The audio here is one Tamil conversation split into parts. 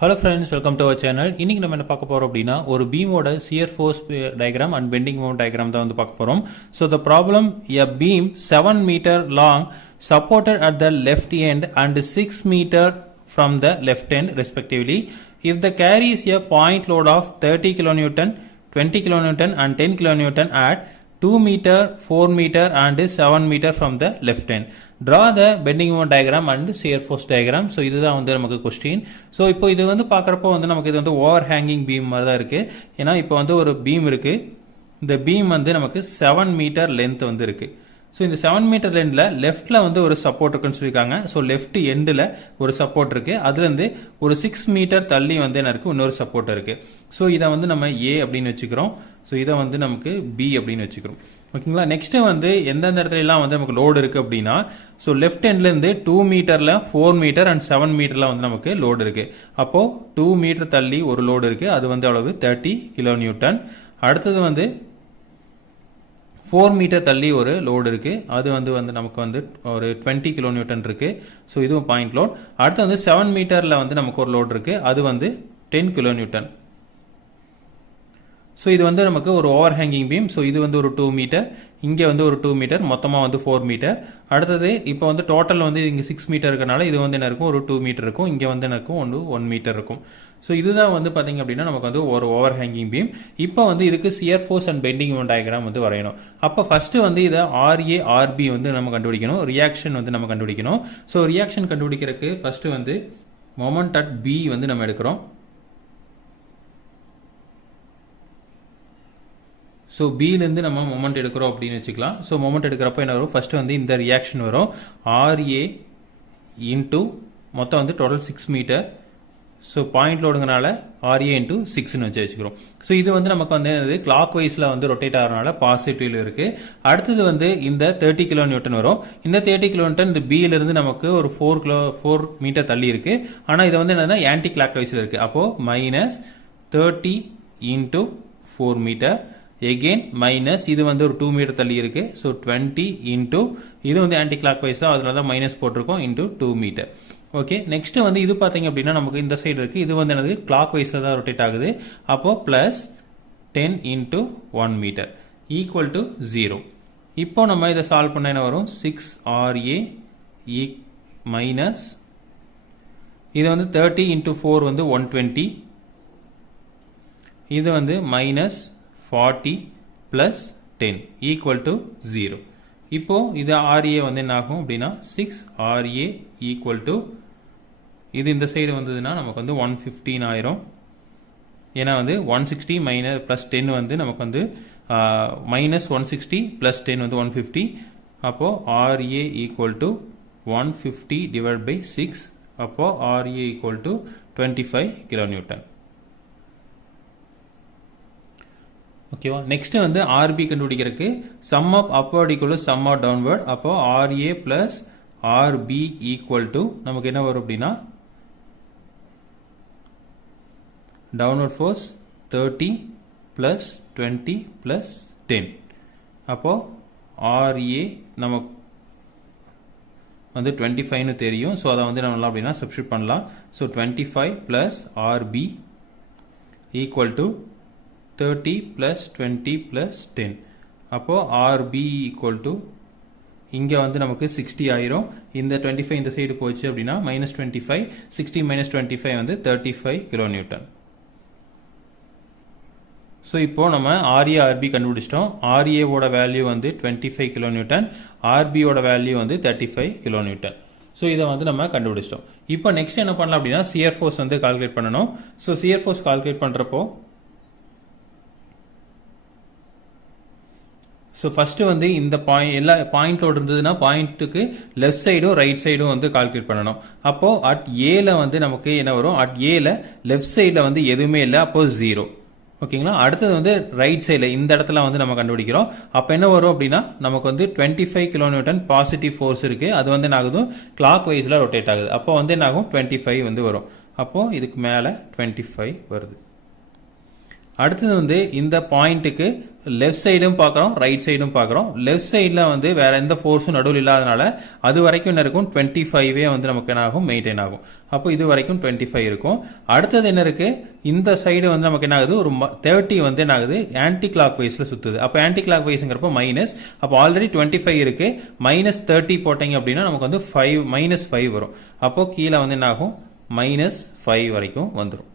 Hello friends, welcome to our channel. இன்னைக்கு நம்ம என்ன பார்க்க போறோம் அப்படினா ஒரு பீமோட shear force diagram and bending moment diagram தான் வந்து பார்க்க போறோம். So the problem, a beam 7 meter long supported at the left end and 6 meter from the left end respectively. If the carries a point load of 30 kN, 20 kN and 10 kN at 2 meter, 4 meter and 7 meter from the left end. Draw the bending moment diagram and shear force diagram. So இதுதான் வந்து நமக்கு கொஸ்டின். ஸோ இப்போ இது வந்து பார்க்குறப்போ வந்து நமக்கு இது வந்து ஓவர் ஹேங்கிங் பீம் மாதிரி தான் இருக்குது. ஏன்னா இப்போ வந்து ஒரு பீம் இருக்குது. இந்த பீம் வந்து நமக்கு 7 மீட்டர் லென்த் வந்து இருக்குது. ஸோ இந்த 7 மீட்டர் லென்த்தில் லெஃப்ட்டில் வந்து ஒரு சப்போர்ட் இருக்குன்னு சொல்லியிருக்காங்க. ஸோ லெஃப்ட் எண்டில் ஒரு சப்போர்ட் இருக்குது. அதுலேருந்து ஒரு 6 மீட்டர் தள்ளி வந்து என்ன இருக்குது, இன்னொரு சப்போர்ட் இருக்குது. ஸோ இதை வந்து நம்ம ஏ அப்படின்னு வச்சுக்கிறோம். ஸோ இதை வந்து நமக்கு பி அப்படின்னு வச்சுக்கிறோம். ஓகேங்களா. நெக்ஸ்ட்டு வந்து எந்தெந்த இடத்துலலாம் வந்து நமக்கு லோடு இருக்குது அப்படின்னா, ஸோ லெஃப்ட் ஹேண்ட்லேருந்து 2 மீட்டரில் 4 மீட்டர் அண்ட் 7 மீட்டரில் வந்து நமக்கு லோடு இருக்குது. அப்போது 2 மீட்டர் தள்ளி ஒரு லோடு இருக்குது. அது வந்து அளவு 30 kN. அடுத்தது வந்து 4 மீட்டர் தள்ளி ஒரு லோடு இருக்குது. அது வந்து நமக்கு வந்து ஒரு 20 kN இருக்குது. ஸோ இதுவும் பாயிண்ட் லோட். அடுத்து வந்து 7 மீட்டரில் வந்து நமக்கு ஒரு லோடு இருக்குது. அது வந்து 10 kN. ஸோ இது வந்து நமக்கு ஒரு ஓவர் ஹேங்கிங் பீம். ஸோ இது வந்து ஒரு 2 மீட்டர், இங்கே வந்து ஒரு 2 மீட்டர், மொத்தமாக வந்து 4 மீட்டர். அடுத்தது இப்போ வந்து டோட்டல் வந்து இங்கே 6 மீட்டர் இருக்கனால இது வந்து என்ன இருக்கும், ஒரு 2 மீட்டர் இருக்கும். இங்கே வந்து என்ன இருக்கும், 1 மீட்டர் இருக்கும். ஸோ இதுதான் வந்து பார்த்தீங்க அப்படின்னா நமக்கு வந்து ஒரு ஓவர் ஹேங்கிங் பீம். இப்போ வந்து இதுக்கு shear force and bending moment diagram வந்து வரையணும். அப்போ ஃபஸ்ட்டு வந்து இதை ஆர்ஏ ஆர்பி வந்து நம்ம கண்டுபிடிக்கணும். ரியாக்ஷன் வந்து நம்ம கண்டுபிடிக்கணும். ஸோ ரியாக்ஷன் கண்டுபிடிக்கிறதுக்கு ஃபஸ்ட்டு வந்து மொமெண்ட் அட் பி வந்து நம்ம எடுக்கிறோம். ஸோ பியிலேருந்து நம்ம மொமெண்ட் எடுக்கிறோம் அப்படின்னு வச்சுக்கலாம். ஸோ மொமெண்ட் எடுக்கிறப்போ என்ன வரும், ஃபஸ்ட்டு வந்து இந்த ரியாக்ஷன் வரும். ஆர்ஏ இன்ட்டு மொத்தம் வந்து டோட்டல் 6 மீட்டர். ஸோ பாயிண்ட் லோடுங்கனால ஆர்ஏ இன்ட்டு 6ன்னு வச்சுக்கிறோம். ஸோ இது வந்து நமக்கு வந்து கிளாக் வைஸில் வந்து ரொட்டேட் ஆகிறனால பாசிட்டிவ்ல இருக்குது. அடுத்தது வந்து இந்த 30 kN வரும். இந்த 30 kN இந்த பியிலிருந்து நமக்கு ஒரு 4 மீட்டர் தள்ளி இருக்குது. ஆனால் இது வந்து என்னன்னா ஆன்டி கிளாக் வைஸில் இருக்குது. அப்போது -30 இன்ட்டு 4 மீட்டர். எகெயின் மைனஸ் இது வந்து ஒரு 2 மீட்டர் தள்ளி இருக்கு. ஸோ 20 இன்டூ இது வந்து ஆன்டி கிளாக் வைஸ் தான், அதனால தான் மைனஸ் போட்டிருக்கோம், இன்டூ 2 மீட்டர். ஓகே. நெக்ஸ்ட் வந்து இது பார்த்தீங்க அப்படின்னா நமக்கு இந்த சைடு இருக்கு. இது வந்து என்னது, கிளாக் வைஸில் தான் ரொட்டேட் ஆகுது. அப்போ plus 10 into 1 metre equal to 0. இப்போ நம்ம இதை சால்வ் பண்ண என்ன வரும், 6RA மைனஸ் இது வந்து 30 இன்டூ 4 வந்து 120. இது வந்து மைனஸ் 40 plus 10 equal to 0. இப்போ இது RA வந்து என்ன ஆகும் அப்படின்னா 6RA equal to இது இந்த சைடு வந்ததுன்னா நமக்கு வந்து 115 ஆயிரும். ஏன்னா வந்து 160 மைனஸ் பிளஸ் 10 வந்து நமக்கு வந்து மைனஸ் 160 பிளஸ் 10 வந்து 150. அப்போ RA equal to 150 divided by 6. அப்போ RA equal to 25 kN. ஓகேவா. நெக்ஸ்ட் வந்து ஆர்பி கண்டுபிடிக்கிறதுக்கு sum of upward equal to sum of downward. அப்போ RA plus RB equal to நமக்கு என்ன வரும் அப்படின்னா டவுன்வர்ட் ஃபோர்ஸ் 30 பிளஸ் 20 பிளஸ் 10. அப்போ ஆர்ஏ நமக்கு வந்து 25ன்னு தெரியும். ஸோ அதை வந்து நம்ம அப்படின்னா சப்ஸ்டியூட் பண்ணலாம். So 25 plus RB equal to 30 plus 20 plus 10. அப்போ RB equal to இங்கே வந்து நமக்கு 60 ஆயிரும். இந்த 25 இந்த சைடு போச்சு அப்படின்னா மைனஸ் 25, 60 மைனஸ் 25 வந்து 35 kN. ஸோ இப்போ நம்ம RA RB கண்டுபிடிச்சிட்டோம். RA ஓட வேல்யூ வந்து 25 kN, RB ஓட வேல்யூ வந்து 35 kN. ஸோ இதை வந்து நம்ம கண்டுபிடிச்சிட்டோம். இப்போ நெக்ஸ்ட் என்ன பண்ணலாம் அப்படின்னா சியர் ஃபோர்ஸ் வந்து கால்குலேட் பண்ணணும். ஸோ சியர் ஃபோர்ஸ் கால்குலேட் பண்ணுறப்போ ஸோ ஃபஸ்ட்டு வந்து இந்த எல்லா பாயிண்டோடு இருந்ததுன்னா பாயிண்ட்டுக்கு லெஃப்ட் சைடும் ரைட் சைடும் வந்து கால்குலேட் பண்ணணும். அப்போது அட் ஏல வந்து நமக்கு என்ன வரும், அட் ஏல லெஃப்ட் சைடில் வந்து எதுவுமே இல்லை, அப்போது 0. ஓகேங்களா. அடுத்தது வந்து ரைட் சைடில் இந்த இடத்துல வந்து நம்ம கண்டுபிடிக்கிறோம். அப்போ என்ன வரும் அப்படின்னா நமக்கு வந்து 25 kN பாசிட்டிவ் ஃபோர்ஸ் இருக்குது. அது வந்து என்ன ஆகுது, கிளாக் வைஸில் ரொட்டேட் ஆகுது. அப்போ வந்து என்ன ஆகும், 25 வந்து வரும். அப்போது இதுக்கு மேலே 25 வருது. அடுத்தது வந்து இந்த பாயிண்ட்டுக்கு லெஃப்ட் சைடும் பார்க்குறோம், ரைட் சைடும் பார்க்குறோம். லெஃப்ட் சைடில் வந்து வேற எந்த ஃபோர்ஸும் நடுவில் இல்லாதனால அது வரைக்கும் என்ன இருக்கும், 25 வந்து நமக்கு என்ன ஆகும், மெயின்டைன் ஆகும். அப்போ இது வரைக்கும் 25 இருக்கும். அடுத்தது என்ன இருக்கு, இந்த சைடு வந்து நமக்கு என்ன ஆகுது, ஒரு 30 வந்து என்ன ஆகுது, ஆன்டி கிளாக் வைஸ்ல சுத்துது. அப்போ ஆன்டி கிளாக் வைஸ்ங்கிறப்போ மைனஸ், அப்போ ஆல்ரெடி 25 இருக்கு, -30 போட்டீங்க அப்படின்னா நமக்கு வந்து -5 வரும். அப்போ கீழே வந்து என்ன ஆகும், -5 வரைக்கும் வந்துடும்.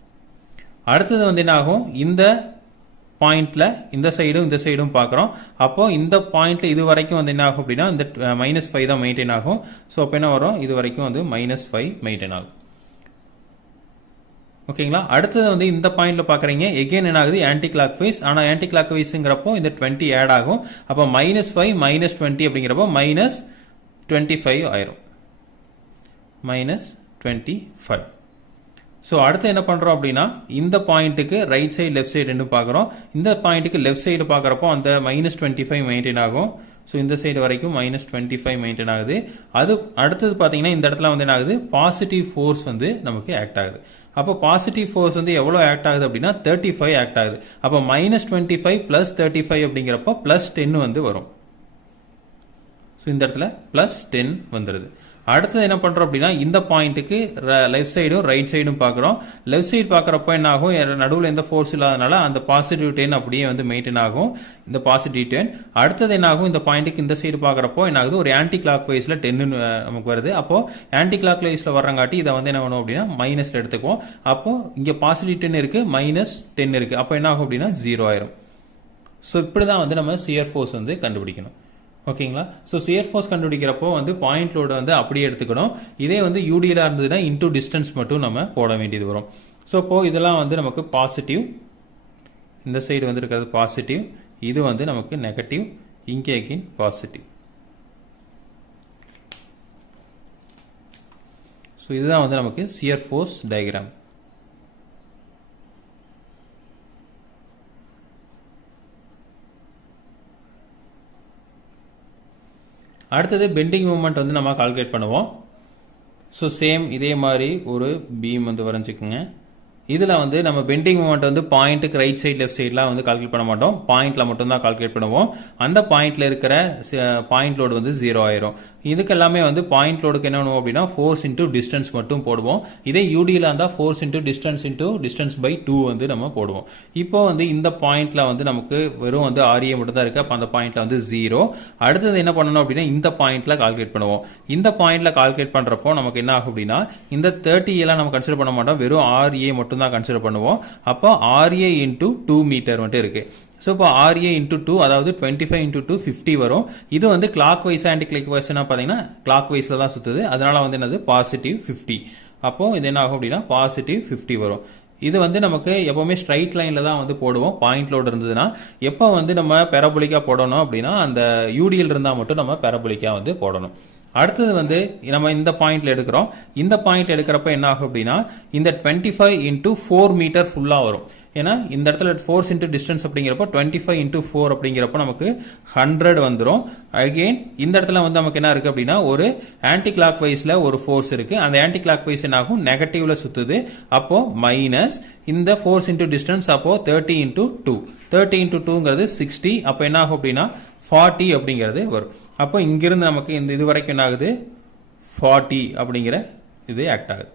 அடுத்தது வந்து என்ன ஆகும், இந்த பாயிண்ட்ல இந்த சைடும் பார்க்குறோம். அப்போ இந்த பாயிண்ட்ல இது வரைக்கும் வந்து என்ன ஆகும் அப்படின்னா இந்த -5 தான் மெயின்டைன் ஆகும். ஸோ அப்போ என்ன வரும், இது வரைக்கும் வந்து -5 மெயின்டைன் ஆகும். ஓகேங்களா. அடுத்தது வந்து இந்த பாயிண்ட்ல பார்க்குறீங்க, எகெயின் என்ன ஆகுது, ஆன்டி கிளாக் வைஸ். ஆனால் ஆன்டி கிளாக் வைஸ்ங்கிறப்போ இந்த 20 ஆட் ஆகும். அப்போ -5 -20 அப்படிங்கிறப்போ -25 ஆயிரும். -25. ஸோ அடுத்து என்ன பண்ணுறோம் அப்படின்னா, இந்த பாயிண்ட்டுக்கு ரைட் சைடு லெஃப்ட் சைடு ரெண்டும் பார்க்குறோம். இந்த பாயிண்ட்டுக்கு லெஃப்ட் சைடு பார்க்குறப்போ அந்த -25 மெயின்டைன் ஆகும். ஸோ இந்த சைடு வரைக்கும் -25 மெயின்டைன் ஆகுது. அது அடுத்தது பார்த்தீங்கன்னா இந்த இடத்துல வந்து என்ன ஆகுது, பாசிட்டிவ் ஃபோர்ஸ் வந்து நமக்கு ஆக்ட் ஆகுது. அப்போ பாசிட்டிவ் ஃபோர்ஸ் வந்து எவ்வளோ ஆக்ட் ஆகுது அப்படின்னா 35 ஆக்ட் ஆகுது. அப்போ -25 + 35 அப்படிங்கிறப்போ +10 வந்து வரும். ஸோ இந்த இடத்துல +10 வந்துடுது. அடுத்தது என்ன பண்றோம் அப்படின்னா, இந்த பாயிண்ட்டுக்கு லெஃப்ட் சைடும் ரைட் சைடும் பார்க்குறோம். லெஃப்ட் சைடு பார்க்குறப்போ என்ன ஆகும், நடுவில் எந்த ஃபோர்ஸ் இல்லாதனால அந்த பாசிட்டிவ் 10 அப்படியே வந்து மெயின்டைன் ஆகும், இந்த பாசிட்டிவ் 10. அடுத்தது என்ன ஆகும், இந்த பாயிண்ட்டுக்கு இந்த சைடு பார்க்குறப்போ என்ன ஆகுது, ஒரு ஆன்டி கிளாக் வைஸ்ல 10 நமக்கு வருது. அப்போ ஆன்டி கிளாக் வைஸ்ல வர்றங்காட்டி இதை வந்து என்ன பண்ணுவோம் அப்படின்னா மைனஸ்ல எடுத்துக்குவோம். அப்போ இங்கே பாசிட்டிவ் 10 இருக்கு, -10 இருக்கு. அப்போ என்ன ஆகும் அப்படின்னா 0 ஆயிரும். ஸோ இப்படி தான் வந்து நம்ம சியர் ஃபோர்ஸ் வந்து கண்டுபிடிக்கணும். ஓகேங்களா. ஸோ சியர் ஃபோர்ஸ் கண்டுபிடிக்கிறப்போ வந்து பாயிண்ட் லோடு வந்து அப்படியே எடுத்துக்கணும். இதே வந்து யூடியில் இருந்ததுன்னா இன்டூ டிஸ்டன்ஸ் மட்டும் நம்ம போட வேண்டியது வரும். ஸோ இப்போ இதெல்லாம் வந்து நமக்கு பாசிட்டிவ், இந்த சைடு வந்து இருக்கிறது பாசிட்டிவ், இது வந்து நமக்கு நெகட்டிவ், இங்கே அகைன் பாசிட்டிவ். ஸோ இதுதான் வந்து நமக்கு சியர் ஃபோர்ஸ் டயக்ராம். அடுத்தது பெண்டிங் மூமெண்ட் வந்து நம்ம கால்குலேட் பண்ணுவோம். ஸோ சேம் இதே மாதிரி ஒரு பீம் வந்து வரைஞ்சிக்கோங்க. இதில் வந்து நம்ம பெண்டிங் மூமெண்ட் வந்து பாயிண்ட்டுக்கு ரைட் சைடு லெஃப்ட் சைட்லாம் வந்து கால்குலேட் பண்ண மாட்டோம், பாயிண்ட்ல மட்டும் தான் கால்குலேட் பண்ணுவோம். அந்த பாயிண்ட்ல இருக்கிற பாயிண்ட் லோடு வந்து 0 ஆயிரும். இதுக்கு எல்லாமே வந்து பாயிண்ட் லோடுக்கு என்ன பண்ணுவோம் அப்படின்னா ஃபோர்ஸ் இன்டூ டிஸ்டன்ஸ் மட்டும் போடுவோம். இதே யூடியில் இருந்தால் ஃபோர்ஸ் இன்டூ டிஸ்டன்ஸ் பை 2 வந்து நம்ம போடுவோம். இப்போ வந்து இந்த பாயிண்ட்ல வந்து நமக்கு வெறும் வந்து RA மட்டும் தான் இருக்கு. அப்போ அந்த பாயிண்ட்ல வந்து 0. அடுத்தது என்ன பண்ணணும் அப்படின்னா இந்த பாயிண்ட்ல கால்குலேட் பண்ணுவோம். இந்த பாயிண்ட்ல கால்குலேட் பண்றப்போ நமக்கு என்ன ஆகும் அப்படின்னா இந்த 30 எல்லாம் நம்ம கன்சிடர் பண்ண மாட்டோம், வெறும் RA மட்டும் தான் கன்சிடர் பண்ணுவோம். அப்போ RA × 2 மீட்டர் வந்து இருக்கு. ஸோ இப்போ RA × 2 அதாவது 25 × 2 50 வரும். இது வந்து clockwise anticlockwise பார்த்தீங்கன்னா கிளாக் வைஸ்ல தான் சுத்துது, அதனால வந்து என்னது பாசிட்டிவ் 50. அப்போ இது என்ன ஆகும் அப்படின்னா பாசிட்டிவ் 50 வரும். இது வந்து நமக்கு எப்பவுமே ஸ்ட்ரைட் லைன்ல தான் வந்து போடுவோம் பாயிண்ட் லோடு இருந்ததுன்னா. எப்போ வந்து நம்ம பெரபோலிக்கா போடணும் அப்படின்னா அந்த யூடிஎல் இருந்தால் மட்டும் நம்ம பெரபோலிக்கா வந்து போடணும். அடுத்தது வந்து நம்ம இந்த பாயிண்ட்ல எடுக்கிறோம். இந்த பாயிண்ட்ல எடுக்கிறப்ப என்ன ஆகும் அப்படின்னா இந்த 25 × 4 மீட்டர் ஃபுல்லா வரும். ஏன்னா இந்த இடத்துல ஃபோர்ஸ் இன்டூ டிஸ்டன்ஸ் அப்படிங்கிறப்போ 25 × 4 அப்படிங்கிறப்போ நமக்கு 100 வந்துடும். அகெயின் இந்த இடத்துல வந்து நமக்கு என்ன இருக்கு அப்படின்னா ஒரு ஆன்டி கிளாக் வைஸ்ல ஒரு ஃபோர்ஸ் இருக்கு. அந்த ஆன்டி கிளாக் வைஸ் என்ன ஆகும், நெகட்டிவ்ல சுத்துது. அப்போ மைனஸ் இந்த ஃபோர்ஸ் இன்டூ டிஸ்டன்ஸ், அப்போ 30 × 2. 30 × 2ங்கிறது 60. அப்போ என்ன ஆகும் அப்படின்னா 40 அப்படிங்கிறது வரும். அப்போ இங்கிருந்து நமக்கு இந்த இது வரைக்கும் என்ன ஆகுது, 40 அப்படிங்கிற இது ஆக்ட் ஆகுது.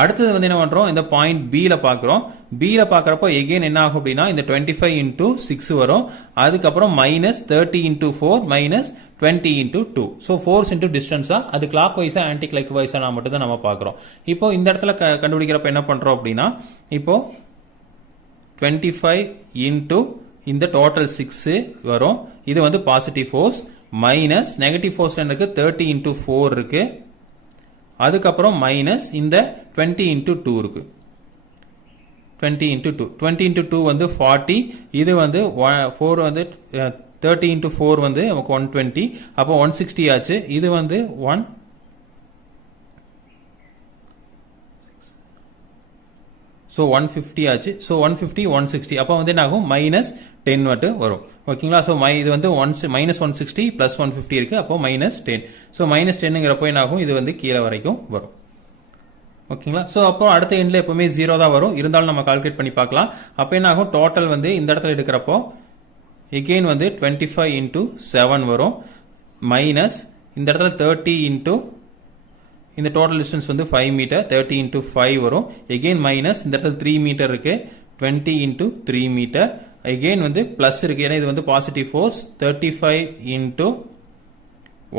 அடுத்தது வந்து என்ன பண்றோம், இந்த பாயிண்ட் பில பாக்குறோம். பில பாக்குறப்போ எகைன் என்ன ஆகும் அப்படின்னா இந்த 25 × 6 வரும். அதுக்கப்புறம் -30 × 4 -20 × 2. ஸோ ஃபோர்ஸ் இன்டூ டிஸ்டன்ஸா அது கிளாக் வைஸா ஆன்டி கிளாக் வைஸா மட்டும் தான் நம்ம பாக்குறோம். இப்போ இந்த இடத்துல கண்டுபிடிக்கிறப்ப என்ன பண்றோம் அப்படின்னா இப்போ 25 × இந்த டோட்டல் 6 வரும். இது வந்து பாசிட்டிவ் ஃபோர்ஸ் மைனஸ் நெகட்டிவ் ஃபோர்ஸ்ல இருக்கு 30 × 4 இருக்கு. அதுக்கப்புறம் மைனஸ் இந்த 20 × 2 இருக்கு. 20 × 2 வந்து 40. இது வந்து 4 வந்து 30 × 4 வந்து நமக்கு 120. அப்போ 160 ஆச்சு. இது வந்து 150 ஆச்சு. ஸோ 150 160 அப்போ வந்து என்ன ஆகும், -10 மட்டும் வரும். ஓகேங்களா. ஸோ இது வந்து -160 + 150 இருக்கு. அப்போ -10. ஸோ -10ங்கிறப்போ என்ன ஆகும், இது வந்து கீழே வரைக்கும் வரும். ஓகேங்களா. ஸோ அப்போ அடுத்த எண்ணில் எப்பவுமே 0 தான் வரும், இருந்தாலும் நம்ம கால்குலேட் பண்ணி பார்க்கலாம். அப்போ என்ன ஆகும், டோட்டல் வந்து இந்த இடத்துல எடுக்கிறப்போ எகெயின் வந்து 25 இன்டூ 7 வரும், மைனஸ் இந்த இடத்துல 30 இன்டூ இந்த டோட்டல் டிஸ்டன்ஸ் வந்து 5 மீட்டர், 30 இன்டூ 5 வரும், எகெயின் மைனஸ் இந்த இடத்துல 3 மீட்டர் இருக்கு, 20 இன்டூ 3 மீட்டர், எகெயின் வந்து பிளஸ் இருக்கு, ஏன்னா இது வந்து பாசிட்டிவ் ஃபோர்ஸ், 35 இன்டூ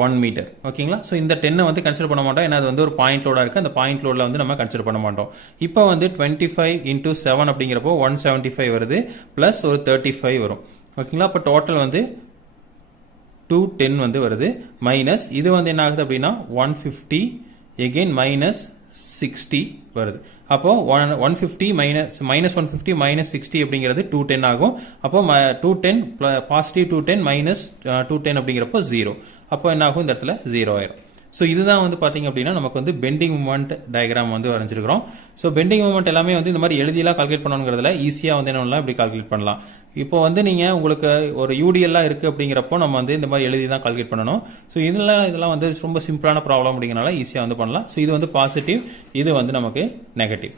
1 மீட்டர். ஓகேங்களா. ஸோ இந்த 10 வந்து கன்சிடர் பண்ண மாட்டோம், ஏன்னா அது வந்து ஒரு பாயிண்ட் லோடாக இருக்குது, அந்த பாயிண்ட் லோடில் வந்து நம்ம கன்சிடர் பண்ண மாட்டோம். இப்போ வந்து 25 இன்டூ 7 அப்படிங்கிறப்போ 175 வருது, ப்ளஸ் ஒரு 35 வரும். ஓகேங்களா. அப்போ டோட்டல் வந்து 210 வந்து வருது, மைனஸ் இது வந்து என்ன ஆகுது அப்படின்னா 150, எகெயின் மைனஸ் 60 வருது. அப்போ 150 மைனஸ் 150 மைனஸ் 60 அப்படிங்கிறது 210 ஆகும். அப்போ 210 பாசிட்டிவ் 210 மைனஸ் 210 அப்படிங்கிறப்போ 0. அப்போ என்ன ஆகும், இந்த இடத்துல 0 ஆயிரும். ஸோ இதுதான் வந்து பார்த்தீங்க அப்படின்னா நமக்கு வந்து பெண்டிங் மூமெண்ட் டயக்ராம் வந்து வரைஞ்சிருக்கிறோம். ஸோ பெண்டிங் மூமெண்ட் எல்லாமே வந்து இந்த மாதிரி எழுதியெல்லாம் கால்குலேட் பண்ணணுங்கிறதுல ஈஸியாக வந்து என்னென்னலாம் இப்படி கால்குலேட் பண்ணலாம். இப்போ வந்து நீங்கள் உங்களுக்கு ஒரு யூடிஎல்லாம் இருக்குது அப்படிங்கிறப்போ நம்ம வந்து இந்த மாதிரி எழுதி தான் கால்குலேட் பண்ணணும். ஸோ இதெல்லாம் வந்து ரொம்ப சிம்பிளான ப்ராப்ளம் அப்படிங்கிறனால ஈஸியாக வந்து பண்ணலாம். ஸோ இது வந்து பாசிட்டிவ், இது வந்து நமக்கு நெகட்டிவ்.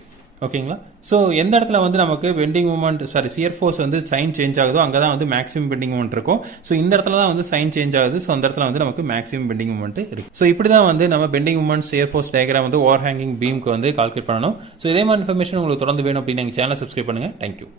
ஓகேங்களா. ஸோ எந்த இடத்துல வந்து நமக்கு பெண்டிங் மூமெண்ட் சியர் ஃபோர்ஸ் வந்து சைன் சேஞ்ச் ஆகுதோ அங்கே தான் வந்து மேக்ஸிமம் பெண்டிங் மூமெண்ட் இருக்கும். ஸோ இந்த இடத்துல தான் வந்து சைன் சேஞ்ச் ஆகுது, ஸோ அந்த இடத்துல வந்து நமக்கு மேக்ஸிமம் பெண்டிங் மூமெண்ட் இருக்கு. ஸோ இப்படி தான் வந்து நம்ம bending moment shear force diagram வந்து ஓவர் ஹேங்கிங் பீம்க்கு வந்து கால்குலேட் பண்ணணும். ஸோ இதே மாதிரி இன்ஃபர்மேஷன் உங்களுக்கு தொடர்ந்து வேணும் அப்படின்னு எங்கள் சேனலை சப்ஸ்கிரைப் பண்ணுங்க. தேங்க்யூ.